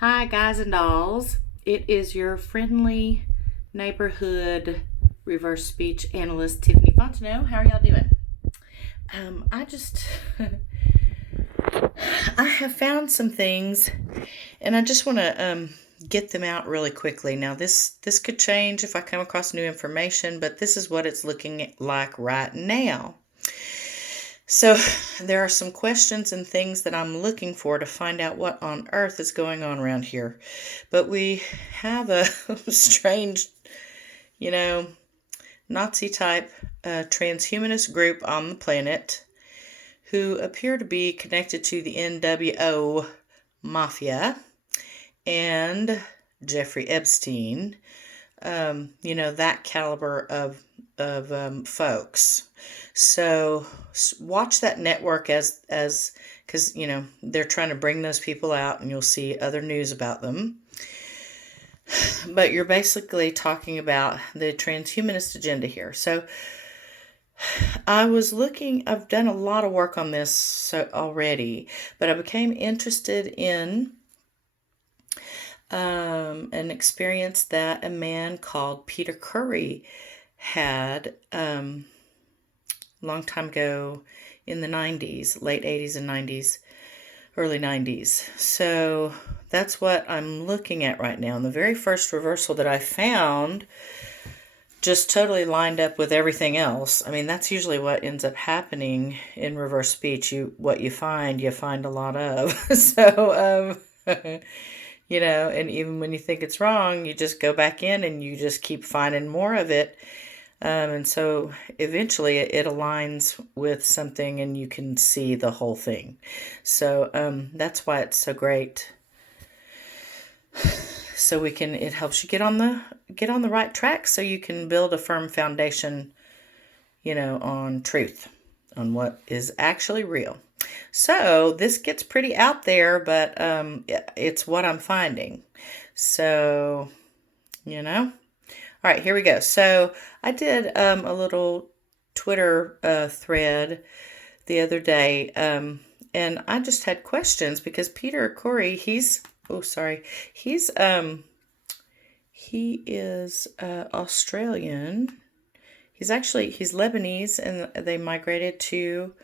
Hi, guys and dolls. It is your friendly neighborhood reverse speech analyst, Tiffany Fontenot. How are y'all doing? I just, I have found some things, and I just want to get them out really quickly. Now, this could change if I come across new information, but this is what it's looking like right now. So there are some questions and things that I'm looking for to find out what on earth is going on around here. But we have a strange, Nazi type transhumanist group on the planet who appear to be connected to the NWO mafia and Jeffrey Epstein. That caliber of folks. So watch that network as because they're trying to bring those people out, and you'll see other news about them. But you're basically talking about the transhumanist agenda here. So I've done a lot of work on this already, but I became interested in an experience that a man called Peter Khoury had a long time ago in the 90s, late 80s and 90s, early 90s. So that's what I'm looking at right now. And the very first reversal that I found just totally lined up with everything else. I mean, that's usually what ends up happening in reverse speech. What you find a lot of. So, and even when you think it's wrong, you just go back in and you just keep finding more of it. And so eventually it aligns with something and you can see the whole thing. So that's why it's so great. So it helps you get on the right track so you can build a firm foundation, on truth, on what is actually real. So this gets pretty out there, but it's what I'm finding. So, All right, here we go. So I did a little Twitter thread the other day, and I just had questions because Peter Khoury, he is Australian. He's Lebanese, and they migrated to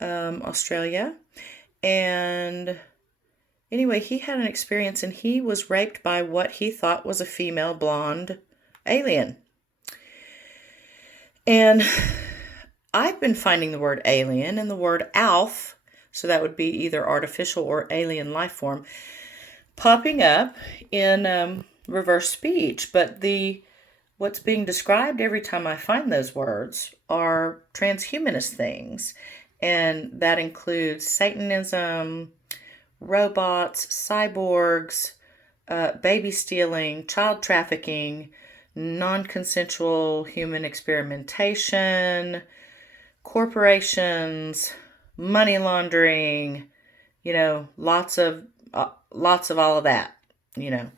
Australia. And anyway, he had an experience, and he was raped by what he thought was a female blonde alien. And I've been finding the word alien and the word ALF, so that would be either artificial or alien life form, popping up in reverse speech. But what's being described every time I find those words are transhumanist things. And that includes Satanism, robots, cyborgs, baby stealing, child trafficking, non-consensual human experimentation, corporations, money laundering, lots of all of that, and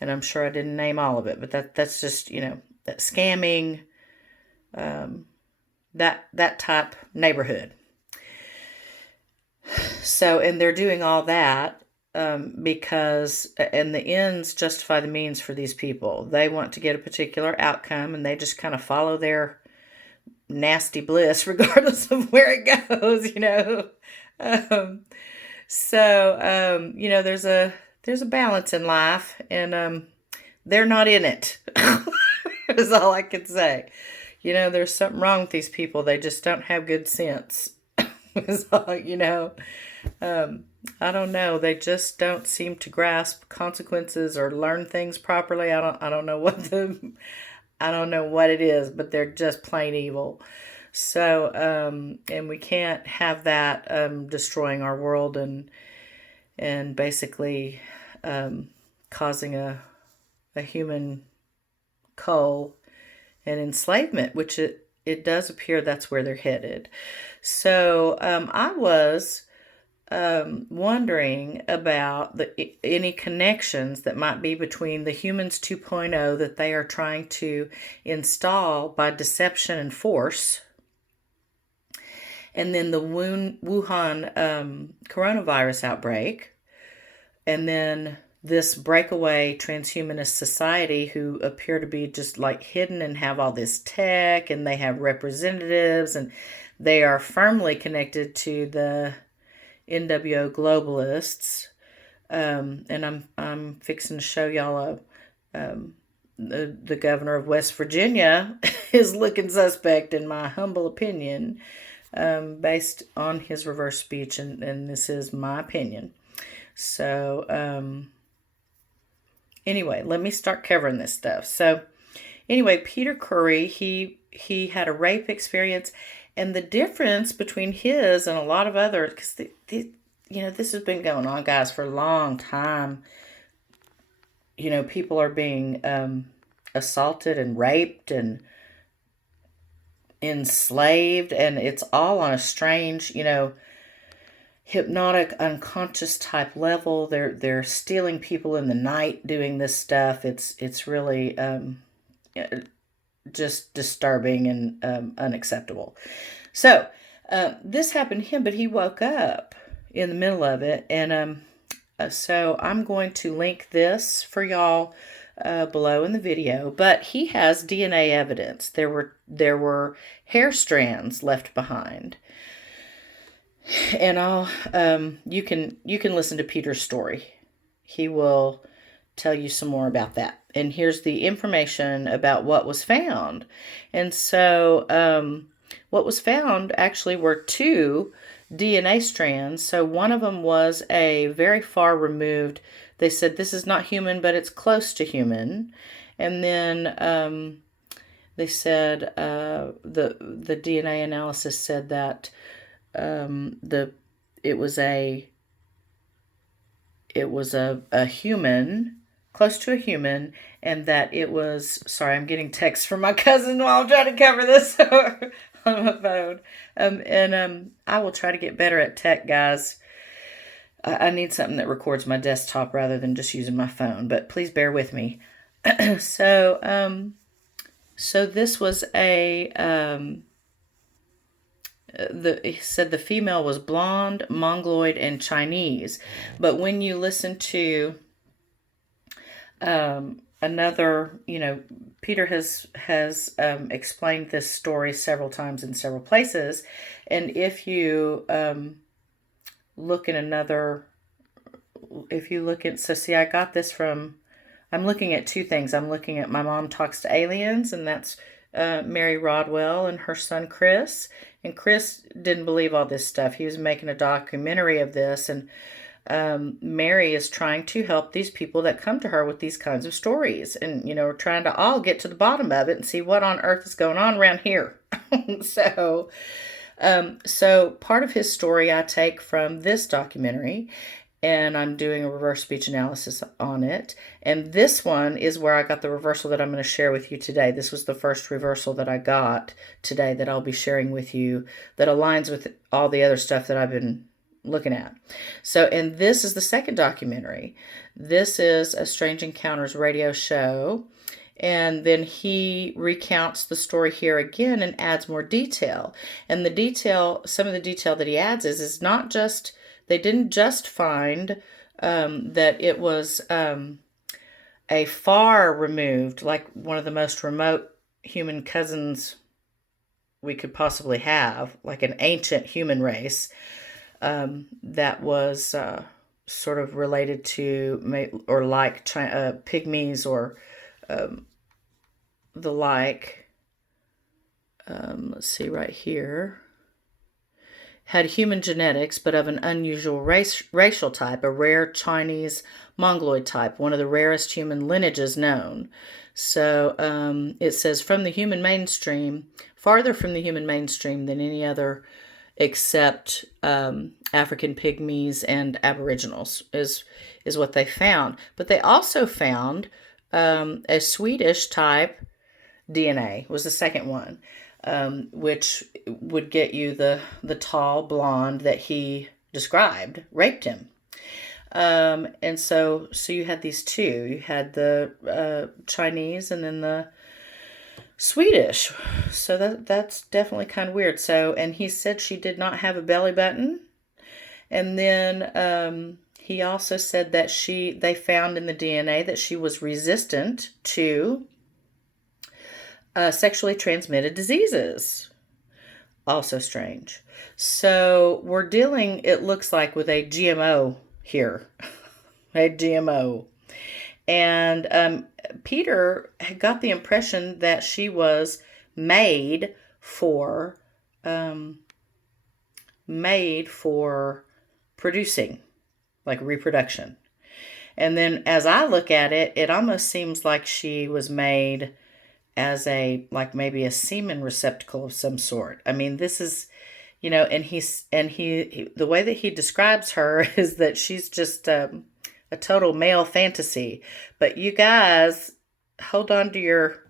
I'm sure I didn't name all of it, but that's just, that scamming, that type neighborhood. So, and they're doing all that because, and the ends justify the means for these people. They want to get a particular outcome, and they just kind of follow their nasty bliss regardless of where it goes, there's a balance in life, and they're not in it. Is all I can say. There's something wrong with these people. They just don't have good sense. Is all, I don't know. They just don't seem to grasp consequences or learn things properly. I don't know what it is, but they're just plain evil. So, and we can't have that destroying our world and basically causing a human cull and enslavement, which it does appear that's where they're headed. So I was wondering about any connections that might be between the Humans 2.0 that they are trying to install by deception and force, and then the Wuhan coronavirus outbreak, and then this breakaway transhumanist society who appear to be just like hidden and have all this tech, and they have representatives, and they are firmly connected to the NWO globalists. And I'm fixing to show y'all the governor of West Virginia is looking suspect, in my humble opinion, based on his reverse speech, and this is my opinion. So, anyway, let me start covering this stuff. So, anyway, Peter Khoury, he had a rape experience, and the difference between his and a lot of others, because this has been going on, guys, for a long time. People are being assaulted and raped and enslaved, and it's all on a strange, hypnotic, unconscious type level. They're stealing people in the night doing this stuff. It's really just disturbing and unacceptable. So this happened to him, but he woke up in the middle of it, and so I'm going to link this for y'all below in the video. But he has DNA evidence. There were hair strands left behind. And you can listen to Peter's story. He will tell you some more about that. And here's the information about what was found. And so what was found actually were 2 DNA strands. So one of them was a very far removed. They said this is not human, but it's close to human. And then they said the DNA analysis said that it was a human, close to a human, and that it was, sorry, I'm getting texts from my cousin while I'm trying to cover this on my phone. I will try to get better at tech, guys. I need something that records my desktop rather than just using my phone, but please bear with me. So this was he said the female was blonde, mongoloid, and Chinese. But when you listen to another, Peter has explained this story several times in several places. And if you look at so see, I got this from, I'm looking at 2 things. I'm looking at My Mom Talks to Aliens, and that's Mary Rodwell and her son Chris. And Chris didn't believe all this stuff. He was making a documentary of this, and Mary is trying to help these people that come to her with these kinds of stories, and we're trying to all get to the bottom of it and see what on earth is going on around here. So part of his story I take from this documentary, and I'm doing a reverse speech analysis on it. And this one is where I got the reversal that I'm going to share with you today. This was the first reversal that I got today that I'll be sharing with you, that aligns with all the other stuff that I've been looking at. So, and this is the second documentary. This is a Strange Encounters radio show. And then he recounts the story here again and adds more detail. And some of the detail that he adds is not just, they didn't just find that it was a far removed, like one of the most remote human cousins we could possibly have, like an ancient human race that was sort of related to, or like pygmies or the like. Let's see right here. Had human genetics, but of an unusual racial type, a rare Chinese mongoloid type, one of the rarest human lineages known. So it says from the human mainstream, farther from the human mainstream than any other except African pygmies and aboriginals is what they found. But they also found a Swedish type DNA was the second one. Which would get you the tall blonde that he described raped him. And so you had these 2. You had the Chinese and then the Swedish. So that's definitely kind of weird. So, and he said she did not have a belly button. And then He also said that they found in the DNA that she was resistant to sexually transmitted diseases. Also strange. So we're dealing, it looks like, with a GMO here. A GMO. And Peter got the impression that she was made for producing, like reproduction. And then as I look at it, it almost seems like she was made as like maybe a semen receptacle of some sort. I mean, this is, and he the way that he describes her is that she's just a total male fantasy. But you guys, hold on to your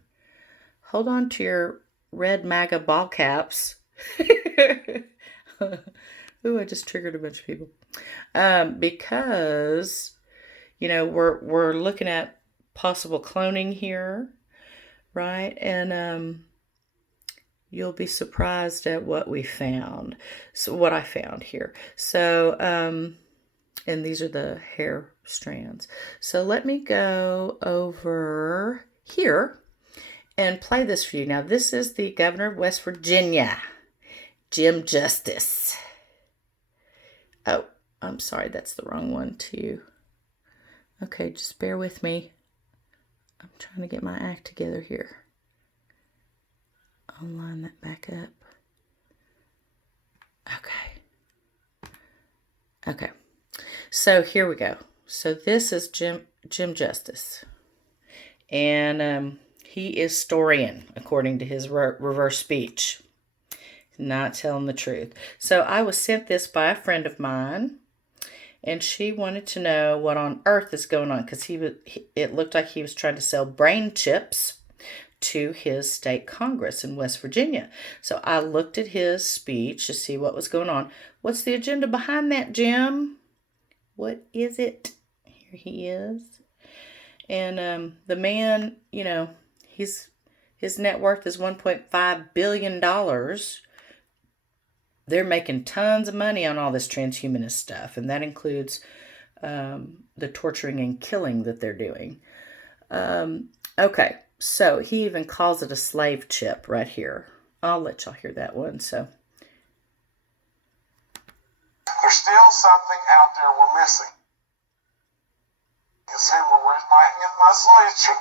red MAGA ball caps. Ooh, I just triggered a bunch of people. Because, we're looking at possible cloning here, right? And you'll be surprised at what we found. So what I found here. So, and these are the hair strands. So let me go over here and play this for you. Now, this is the governor of West Virginia, Jim Justice. Oh, I'm sorry, that's the wrong one too. Okay, just bear with me. I'm trying to get my act together here. I'll line that back up. Okay. So here we go. So this is Jim Justice. And he is Storian, according to his reverse speech. Not telling the truth. So I was sent this by a friend of mine, and she wanted to know what on earth is going on, because it looked like he was trying to sell brain chips to his state Congress in West Virginia. So I looked at his speech to see what was going on. What's the agenda behind that, Jim? What is it? Here he is. And the man, his net worth is $1.5 billion. They're making tons of money on all this transhumanist stuff, and that includes the torturing and killing that they're doing. Okay, so he even calls it a slave chip right here. I'll let y'all hear that one. So there's still something out there we're missing. You say, well, where's my slave chip?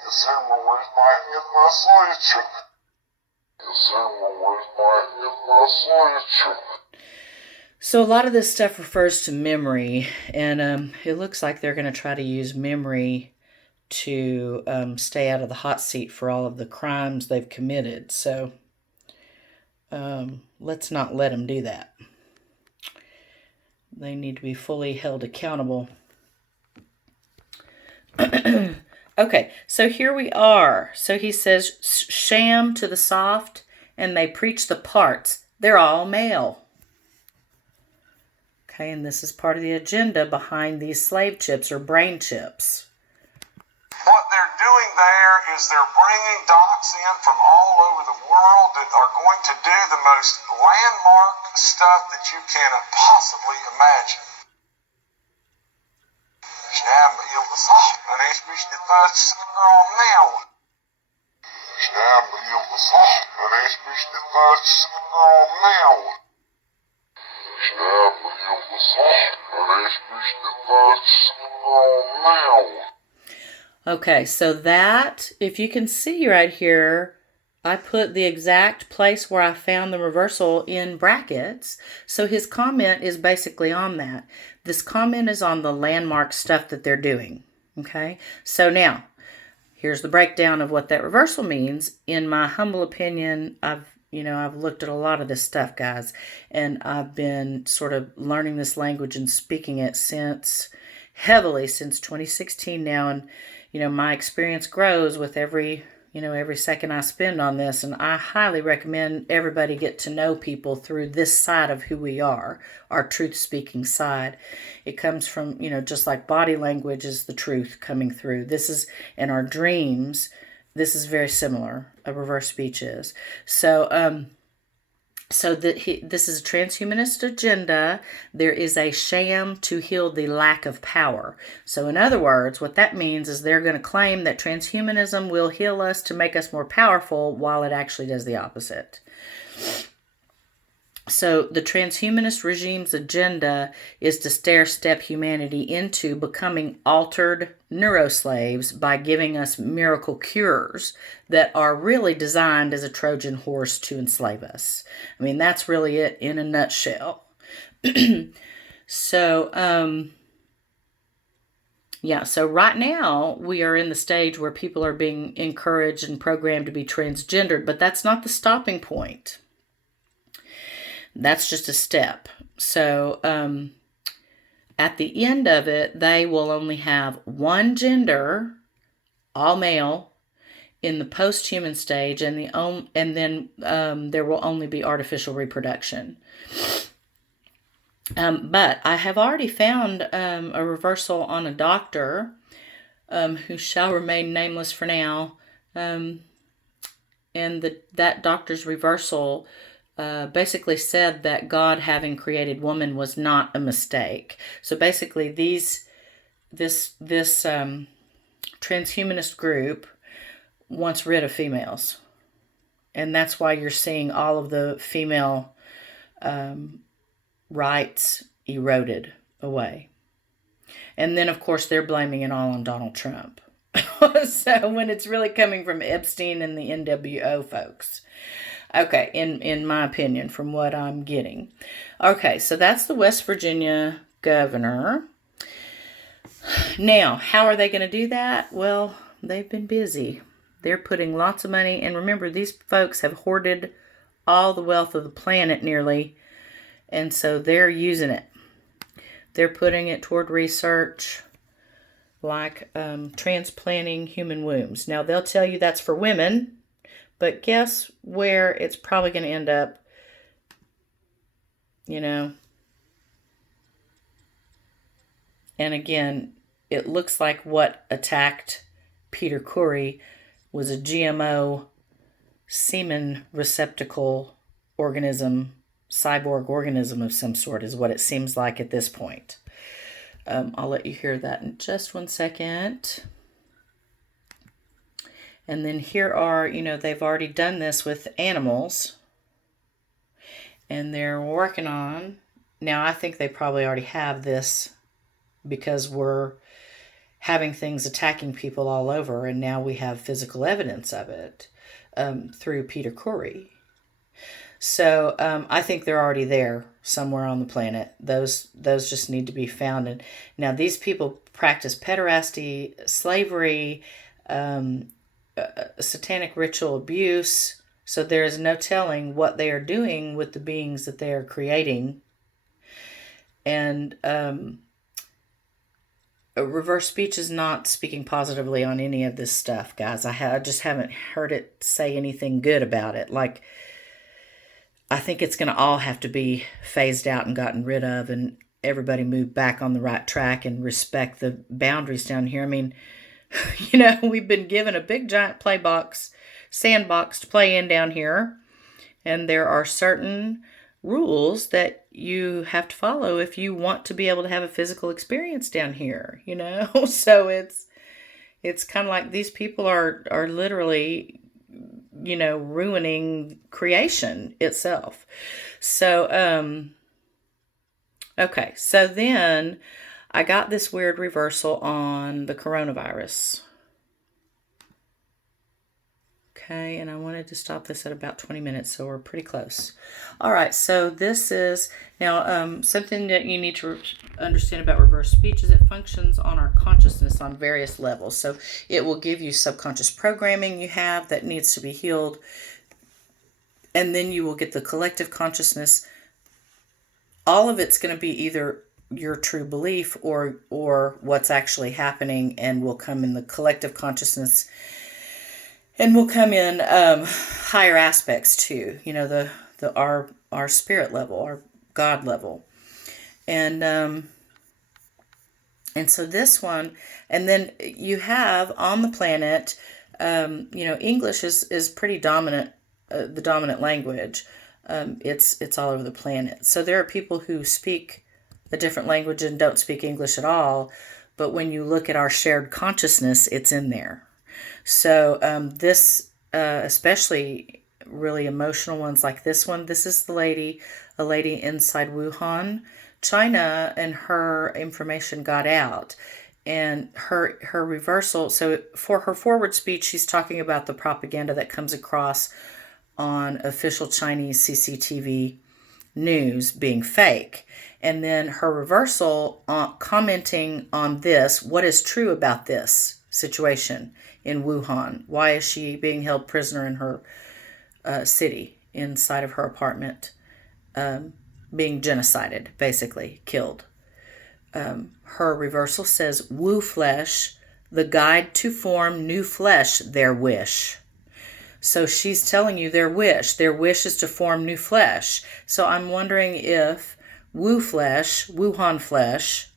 You say, well, where's my slave chip? So a lot of this stuff refers to memory, and it looks like they're going to try to use memory to stay out of the hot seat for all of the crimes they've committed. So let's not let them do that. They need to be fully held accountable. Okay, so here we are. So he says, sham to the soft, and they preach the parts. They're all male. Okay, and this is part of the agenda behind these slave chips or brain chips. What they're doing there is they're bringing docs in from all over the world that are going to do the most landmark stuff that you can possibly imagine. Okay, so that, if you can see right here, I put the exact place where I found the reversal in brackets. So his comment is basically on that. This comment is on the landmark stuff that they're doing. Okay, so now here's the breakdown of what that reversal means. In my humble opinion, I've looked at a lot of this stuff, guys, and I've been sort of learning this language and speaking it heavily since 2016 now, and my experience grows with every second I spend on this, and I highly recommend everybody get to know people through this side of who we are, our truth-speaking side. It comes from, just like body language is the truth coming through. This is, in our dreams, this is very similar, a reverse speech is. So So this is a transhumanist agenda. There is a sham to heal the lack of power. So in other words, what that means is they're going to claim that transhumanism will heal us to make us more powerful, while it actually does the opposite. So the transhumanist regime's agenda is to stair-step humanity into becoming altered neuroslaves by giving us miracle cures that are really designed as a Trojan horse to enslave us. I mean, that's really it in a nutshell. So, yeah, so right now we are in the stage where people are being encouraged and programmed to be transgendered, but that's not the stopping point. That's just a step. So at the end of it, they will only have one gender, all male, in the post-human stage, and then there will only be artificial reproduction. But I have already found a reversal on a doctor who shall remain nameless for now, and that doctor's reversal basically said that God having created woman was not a mistake. So basically, this transhumanist group wants rid of females, and that's why you're seeing all of the female rights eroded away. And then, of course, they're blaming it all on Donald Trump. So when it's really coming from Epstein and the NWO folks. Okay, in my opinion, from what I'm getting. Okay, so that's the West Virginia governor. Now, how are they going to do that? Well, they've been busy. They're putting lots of money, and remember, these folks have hoarded all the wealth of the planet nearly, and so they're using it. They're putting it toward research, like transplanting human wombs. Now, they'll tell you that's for women, but guess where it's probably going to end up, And again, it looks like what attacked Peter Khoury was a GMO semen receptacle organism, cyborg organism of some sort, is what it seems like at this point. I'll let you hear that in just 1 second. And then here are, they've already done this with animals. And they're working on, now I think they probably already have this because we're having things attacking people all over. And now we have physical evidence of it through Peter Khoury. So I think they're already there somewhere on the planet. Those just need to be found. And now these people practice pederasty, slavery, satanic ritual abuse, so there is no telling what they are doing with the beings that they are creating. And reverse speech is not speaking positively on any of this stuff, guys. I just haven't heard it say anything good about it. Like, I think it's going to all have to be phased out and gotten rid of, and everybody move back on the right track and respect the boundaries down here. I mean, we've been given a big giant sandbox to play in down here. And there are certain rules that you have to follow if you want to be able to have a physical experience down here, So it's kind of like these people are literally, ruining creation itself. So, okay. So then I got this weird reversal on the coronavirus. Okay, and I wanted to stop this at about 20 minutes, so we're pretty close. All right, so this is, now, something that you need to understand about reverse speech is it functions on our consciousness on various levels. So it will give you subconscious programming you have that needs to be healed, and then you will get the collective consciousness. All of it's going to be either your true belief or what's actually happening, and will come in the collective consciousness. And will come in higher aspects too, our spirit level, our God level, and so this one, and then you have on the planet, English is pretty dominant, the dominant language. It's all over the planet. So there are people who speak a different language and don't speak English at all, but when you look at our shared consciousness, it's in there. So this, especially really emotional ones like this one, this is a lady inside Wuhan, China, and her information got out. And her reversal, so for her forward speech, she's talking about the propaganda that comes across on official Chinese CCTV news being fake. And then her reversal, commenting on this, what is true about this situation in Wuhan? Why is she being held prisoner in her city, inside of her apartment, being genocided, basically killed? Her reversal says, Wu flesh, the guide to form new flesh, their wish. So she's telling you their wish. Their wish is to form new flesh. So I'm wondering if Wu flesh, Wuhan flesh,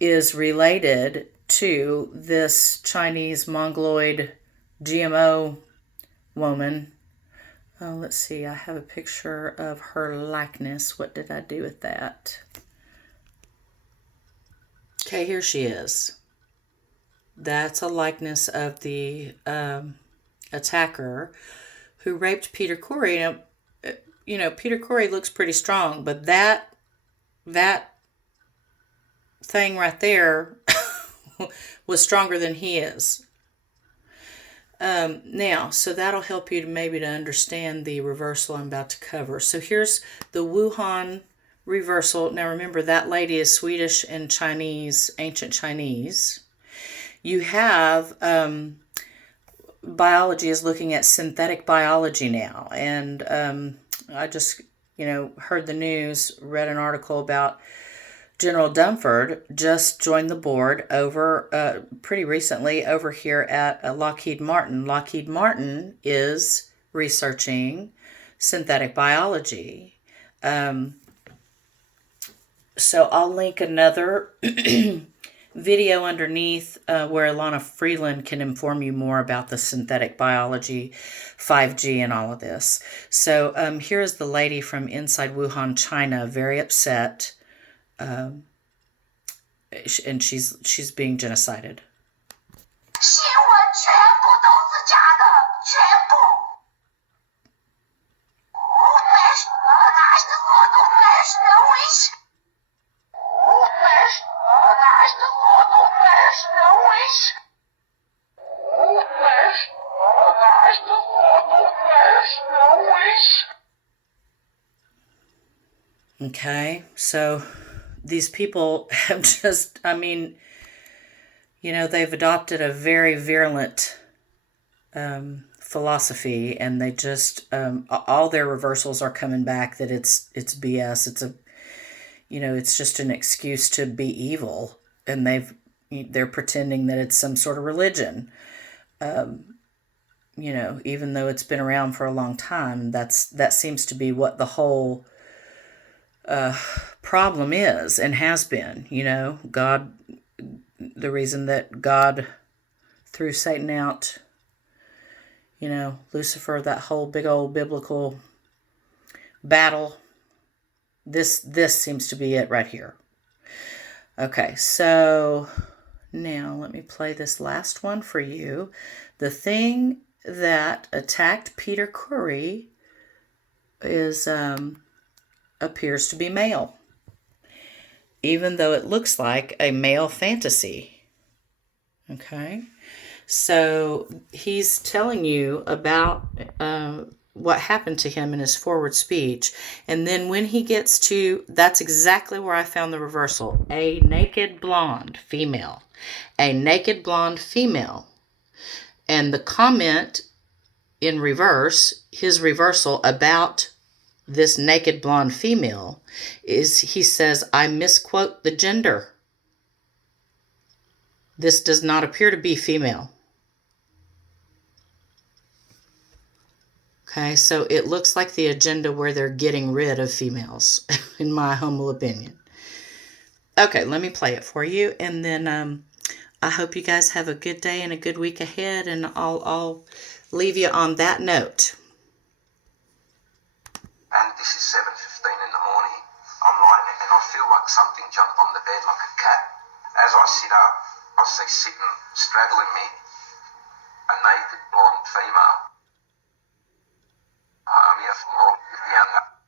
is related to this Chinese Mongoloid GMO woman. Oh, let's see. I have a picture of her likeness. What did I do with that? Okay, here she is. That's a likeness of the attacker who raped Peter Khoury. Peter Khoury looks pretty strong, but that thing right there was stronger than he is. Now, so that'll help you to understand the reversal I'm about to cover. So here's the Wuhan reversal. Now remember, that lady is Swedish and Chinese, ancient Chinese. You have biology is looking at synthetic biology now. And I just, heard the news, read an article about General Dunford just joined the board over pretty recently over here at Lockheed Martin. Lockheed Martin is researching synthetic biology. So I'll link another video underneath where Elana Freeland can inform you more about the synthetic biology, 5G, and all of this. So here's the lady from inside Wuhan, China, very upset, and she's being genocided. Okay, so these people have just, they've adopted a very virulent philosophy, and they just, all their reversals are coming back that it's BS. It's just an excuse to be evil, and they're pretending that it's some sort of religion. Even though it's been around for a long time, that seems to be what the whole problem is and has been. God, the reason that God threw Satan out, Lucifer, that whole big old biblical battle, this seems to be it right here. Okay, so now let me play this last one for you. The thing that attacked Peter Khoury is appears to be male, even though it looks like a male fantasy. Okay, so he's telling you about what happened to him in his forward speech, and then when he gets to, that's exactly where I found the reversal. A naked blonde female. And the comment in reverse, his reversal about this naked blonde female, is he says, I misquote the gender. This does not appear to be female. Okay, so it looks like the agenda where they're getting rid of females, in my humble opinion. Okay, let me play it for you, and then I hope you guys have a good day and a good week ahead, and I'll leave you on that note. and this is 7:15 in the morning. I'm lying there and I feel like something jumped on the bed like a cat. As I sit up, I see sitting, straddling me, a naked blonde female. I'm here from younger.